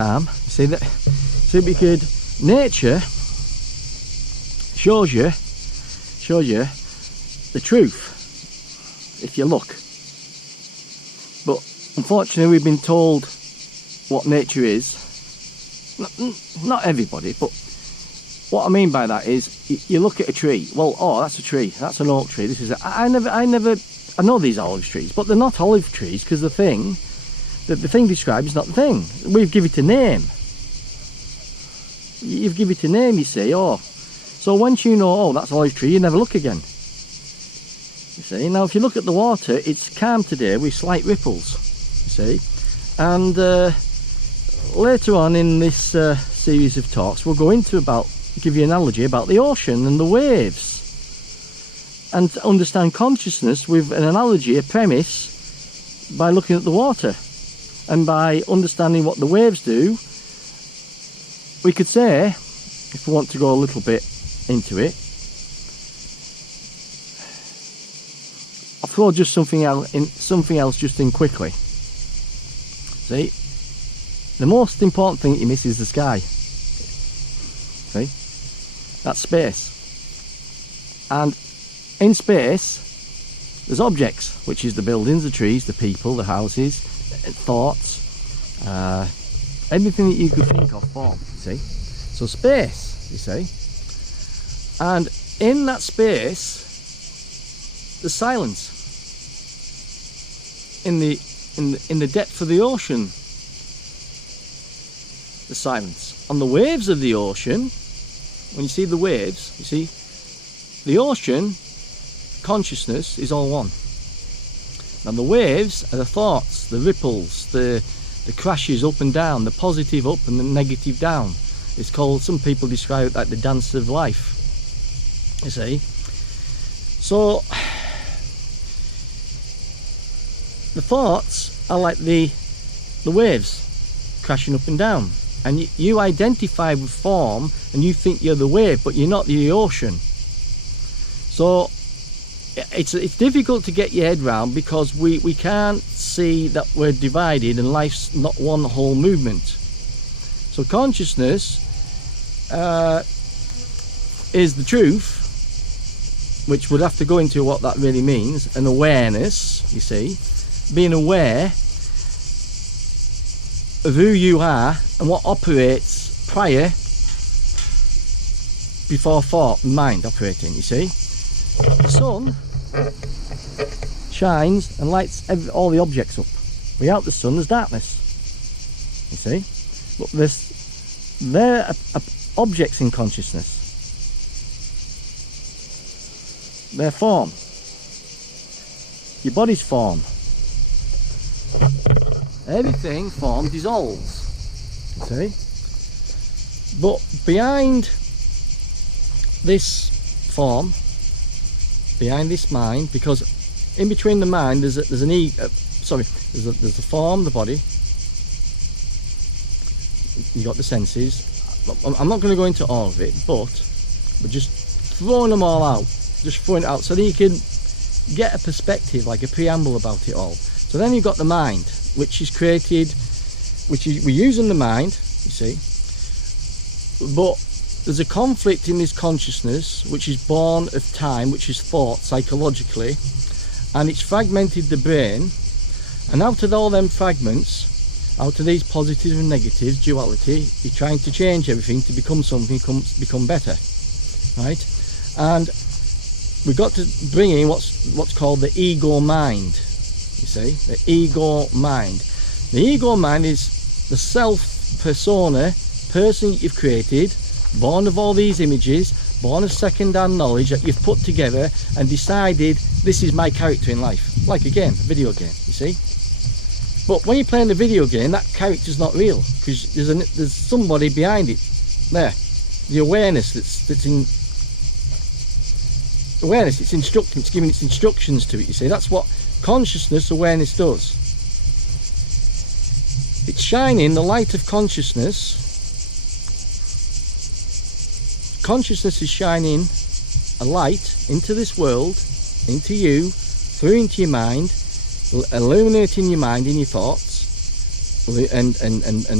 See that? See, because nature shows you the truth if you look. But unfortunately, we've been told what nature is. Not everybody, but what I mean by that is you look at a tree. Well, oh, that's a tree. That's an oak tree. This is I know these olive trees, but they're not olive trees because the thing described is not the thing. We've given it a name. You've given it a name, you see. Oh, so once you know, oh, that's an olive tree, you never look again. You see. Now, if you look at the water, it's calm today with slight ripples. You see, and later on in this series of talks, we'll go into give you an analogy about the ocean and the waves, and to understand consciousness with an analogy, a premise, by looking at the water and by understanding what the waves do. We could say, if we want to go a little bit into it, I'll throw just something else just in quickly. See, the most important thing that you miss is the sky. See, that's space, and in space there's objects, which is the buildings, the trees, the people, the houses, thoughts, anything that you could think of form. See, so space, you see, and in that space there's silence. In the depth of the ocean, the silence. On the waves of the ocean, when you see the waves, you see the ocean consciousness is all one. And the waves are the thoughts, the ripples, the crashes up and down, the positive up and the negative down. It's called, some people describe it like the dance of life, you see. So the thoughts are like the waves crashing up and down, and you identify with form and you think you're the wave, but you're not the ocean. So it's difficult to get your head round, because we can't see that we're divided and life's not one whole movement. So consciousness is the truth, which would have to go into what that really means, an awareness, you see, being aware of who you are and what operates prior, before thought and mind operating, you see. The sun shines and lights all the objects up. Without the sun there's darkness, you see. But there are objects in consciousness. Their form. Your body's form. Everything form dissolves, you see. But behind this form, behind this mind, because in between the mind there's an ego. There's the form, the body. You got the senses. I'm not going to go into all of it, but we're just throwing them all out, just throwing it out so that you can get a perspective, like a preamble about it all. So then you've got the mind, which is created, we're using the mind, you see, but there's a conflict in this consciousness which is born of time, which is thought psychologically, and it's fragmented the brain, and out of all them fragments, out of these positives and negatives, duality, you're trying to change everything to become something, become better, right? And we've got to bring in what's called the ego mind. You see, the ego mind. The ego mind is the self persona, person you've created, born of all these images, born of second-hand knowledge that you've put together and decided, this is my character in life. Like a game, a video game, you see. But when you're playing the video game, that character's not real, because there's somebody behind it there. The awareness that's in awareness, it's instructing, it's giving its instructions to it, you see. That's what consciousness awareness does. It's shining the light of consciousness. Consciousness is shining a light into this world, into you, through into your mind, illuminating your mind in your thoughts, and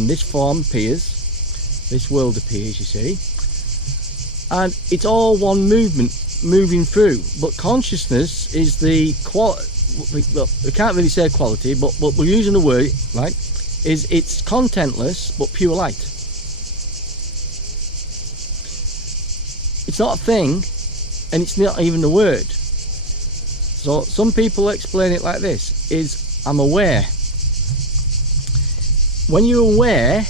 this form appears, this world appears, you see, and it's all one movement moving through. But consciousness is the quality. Well, we can't really say quality, but we're using the word, right? It's contentless but pure light. It's not a thing, and it's not even a word. So some people explain it like this: is I'm aware. When you're aware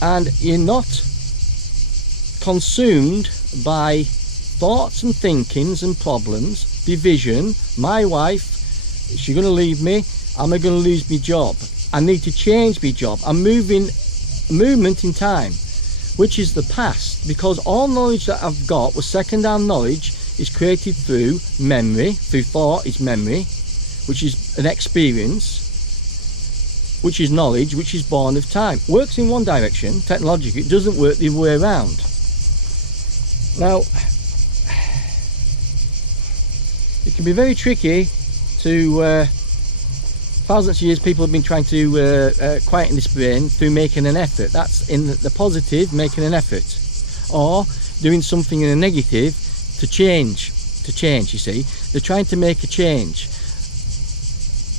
and you're not consumed by thoughts and thinkings and problems, division, my wife, is she going to leave me? Am I going to lose my job? I need to change my job. I'm movement in time, which is the past, because all knowledge that I've got was second-hand knowledge, is created through memory, through thought is memory, which is an experience, which is knowledge, which is born of time. Works in one direction, technologically, it doesn't work the other way around. Now, it can be very tricky to, thousands of years people have been trying to quieten this brain through making an effort. That's in the positive, making an effort, or doing something in a negative to change, you see. They're trying to make a change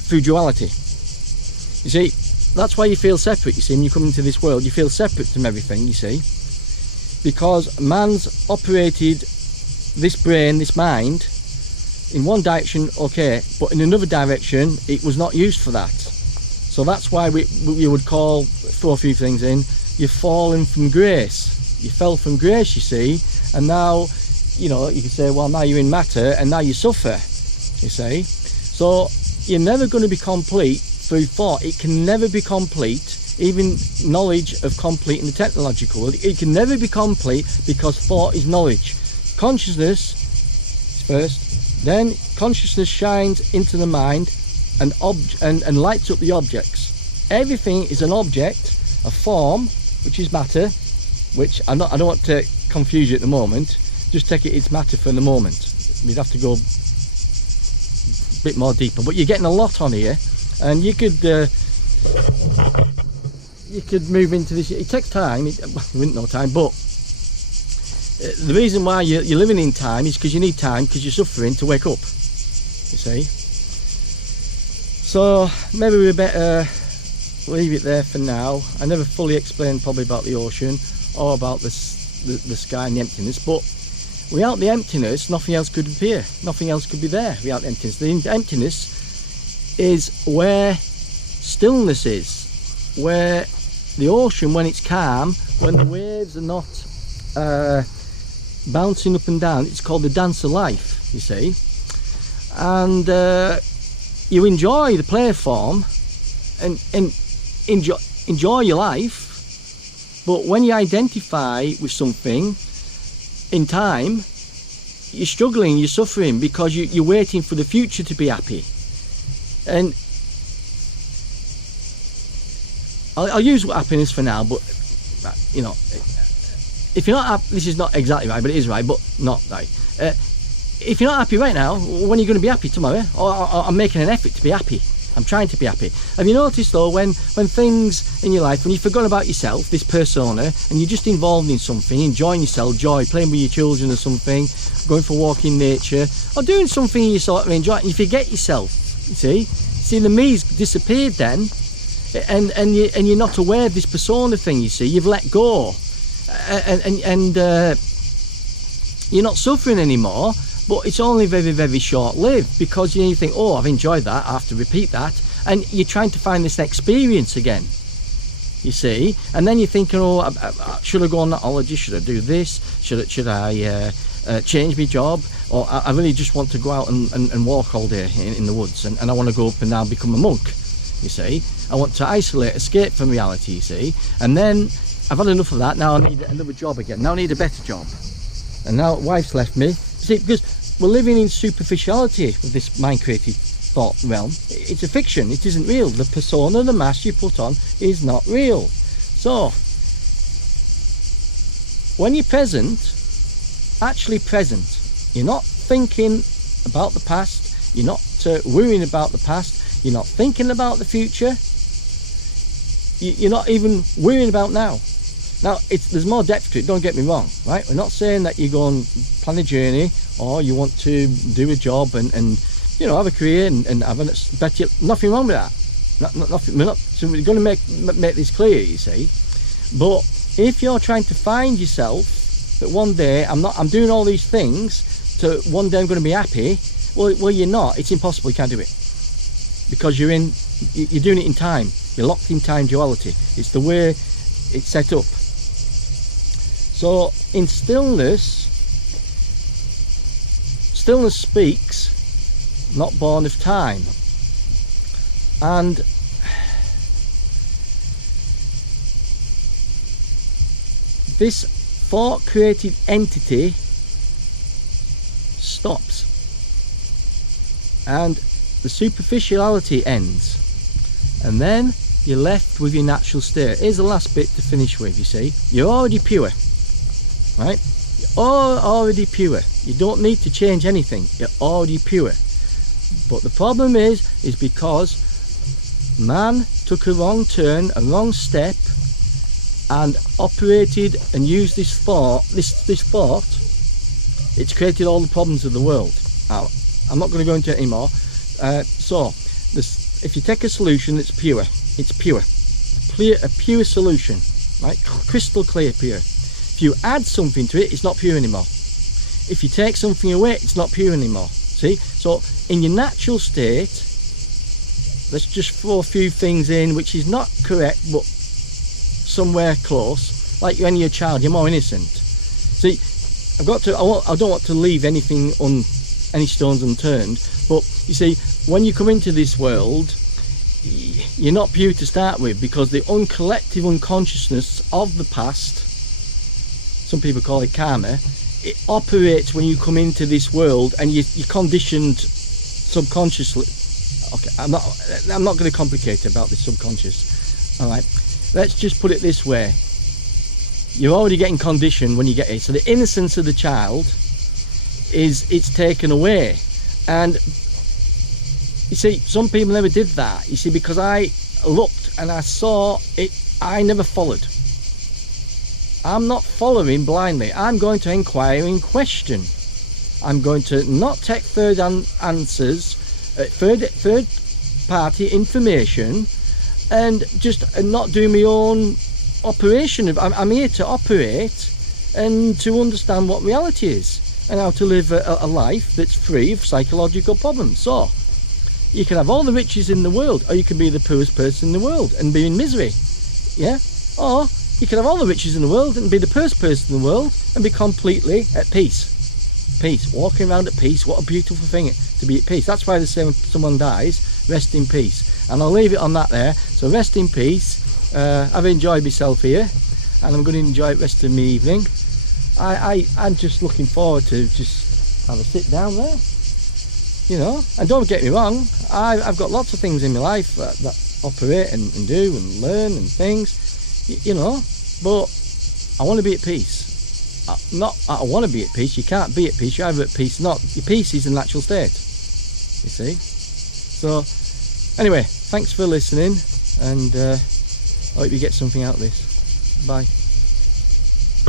through duality. You see, that's why you feel separate, you see, when you come into this world, you feel separate from everything, you see, because man's operated this brain, this mind, in one direction, okay, but in another direction, it was not used for that. So that's why we would call, throw a few things in, you've fallen from grace. You fell from grace, you see, and now, you know, you can say, well, now you're in matter, and now you suffer, you see. So you're never going to be complete through thought. It can never be complete, even knowledge of complete in the technological world. It can never be complete because thought is knowledge. Consciousness is first. Then consciousness shines into the mind and lights up the objects. Everything is an object, a form, which is matter, which I don't want to confuse you at the moment. Just take it's matter for the moment. We'd have to go a bit more deeper, but you're getting a lot on here, and you could move into this. It takes time. It wouldn't no time, but the reason why you're living in time is because you need time, because you're suffering to wake up, you see. So maybe we better leave it there for now. I never fully explained probably about the ocean or about the sky and the emptiness, but without the emptiness nothing else could appear, nothing else could be there without the emptiness. The emptiness is where stillness is, where the ocean, when it's calm, when the waves are not bouncing up and down, it's called the dance of life, you see. And you enjoy the play form and enjoy your life, but when you identify with something in time, you're struggling, you're suffering, because you're waiting for the future to be happy. And I'll use happiness for now, but you know, if you're not happy, this is not exactly right, but it is right, but not right. If you're not happy right now, when are you going to be happy tomorrow? Or I'm making an effort to be happy. I'm trying to be happy. Have you noticed though, when things in your life, when you've forgotten about yourself, this persona, and you're just involved in something, enjoying yourself, joy, playing with your children or something, going for a walk in nature, or doing something you sort of enjoy, and you forget yourself, you see? See, the me's disappeared then, and you're not aware of this persona thing, you see. You've let go, and you're not suffering anymore. But it's only very, very short-lived, because you think, oh, I've enjoyed that, I have to repeat that, and you're trying to find this experience again, you see. And then you're thinking, oh, should I go on that holiday? Should I do this? Should I change my job? Or I really just want to go out and walk all day in the woods, and I want to go up and now become a monk, you see. I want to isolate, escape from reality, you see. And then I've had enough of that, now I need another job again. Now I need a better job. And now wife's left me. See, because we're living in superficiality with this mind-created thought realm. It's a fiction, it isn't real. The persona, the mask you put on is not real. So, when you're present, actually present, you're not thinking about the past, you're not worrying about the past, you're not thinking about the future, you're not even worrying about now. Now, there's more depth to it, don't get me wrong, right? We're not saying that you go and plan a journey or you want to do a job and you know, have a career and have a better, nothing wrong with that. Nothing, so we're going to make this clear, you see. But if you're trying to find yourself, that one day I'm doing all these things, so one day I'm going to be happy, well you're not. It's impossible, you can't do it. Because you're doing it in time. You're locked in time duality. It's the way it's set up. So in stillness speaks, not born of time. And this thought created entity stops and the superficiality ends, and then you're left with your natural state. Here's the last bit to finish with. You see, you're already pure, right? You're already pure. You don't need to change anything. You're already pure. But the problem is because man took a wrong turn, a wrong step, and operated and used this thought, it's created all the problems of the world. Now, I'm not going to go into it anymore. If you take a solution that's pure, it's pure, a pure solution, right? Crystal clear pure. If you add something to it, it's not pure anymore. If you take something away, it's not pure anymore. See? So in your natural state, let's just throw a few things in which is not correct, but somewhere close. Like when you're a child, you're more innocent. See, I don't want to leave any stones unturned, but you see, when you come into this world, you're not pure to start with, because the collective unconsciousness of the past, some people call it karma, it operates when you come into this world, and you're conditioned subconsciously. Okay, I'm not going to complicate about this subconscious. All right, let's just put it this way: you're already getting conditioned when you get here. So the innocence of the child it's taken away, and you see, some people never did that. You see, because I looked and I saw it, I never followed. I'm not following blindly. I'm going to inquire and question. I'm going to not take third party information, and just not do my own operation. I'm here to operate and to understand what reality is and how to live a life that's free of psychological problems. So you can have all the riches in the world, or you can be the poorest person in the world and be in misery. Yeah? Or you can have all the riches in the world and be the poorest person in the world and be completely at peace. Peace. Walking around at peace. What a beautiful thing to be at peace. That's why they say when someone dies, rest in peace. And I'll leave it on that there. So rest in peace. I've enjoyed myself here, and I'm going to enjoy the rest of my evening. I'm just looking forward to just have a sit down there. You know, and don't get me wrong, I've got lots of things in my life that operate and do and learn and things, you know, but I want to be at peace. I want to be at peace. You can't be at peace. You're either at peace or not. Your peace is a natural state, you see. So anyway, thanks for listening, and I hope you get something out of this. Bye.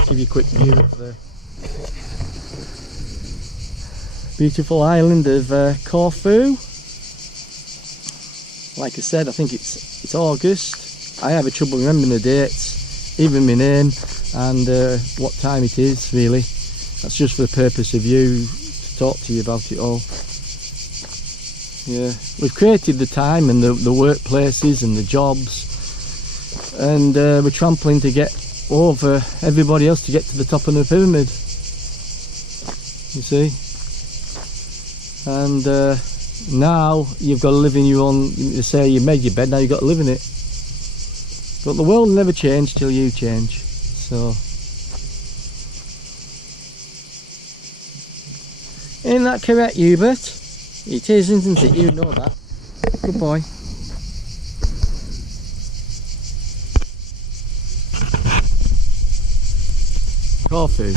Give you a quick view of the beautiful island of Corfu. Like I said, I think it's August. I have a trouble remembering the dates, even my name, and what time it is, really. That's just for the purpose of you, to talk to you about it all. Yeah, we've created the time and the workplaces and the jobs, and we're trampling to get over everybody else to get to the top of the pyramid, you see. And now you've got to live in your own, you say you made your bed, now you've got to live in it. But the world will never change till you change. So ain't that correct, Hubert? It is, isn't it? You know that. Good boy. Corfu.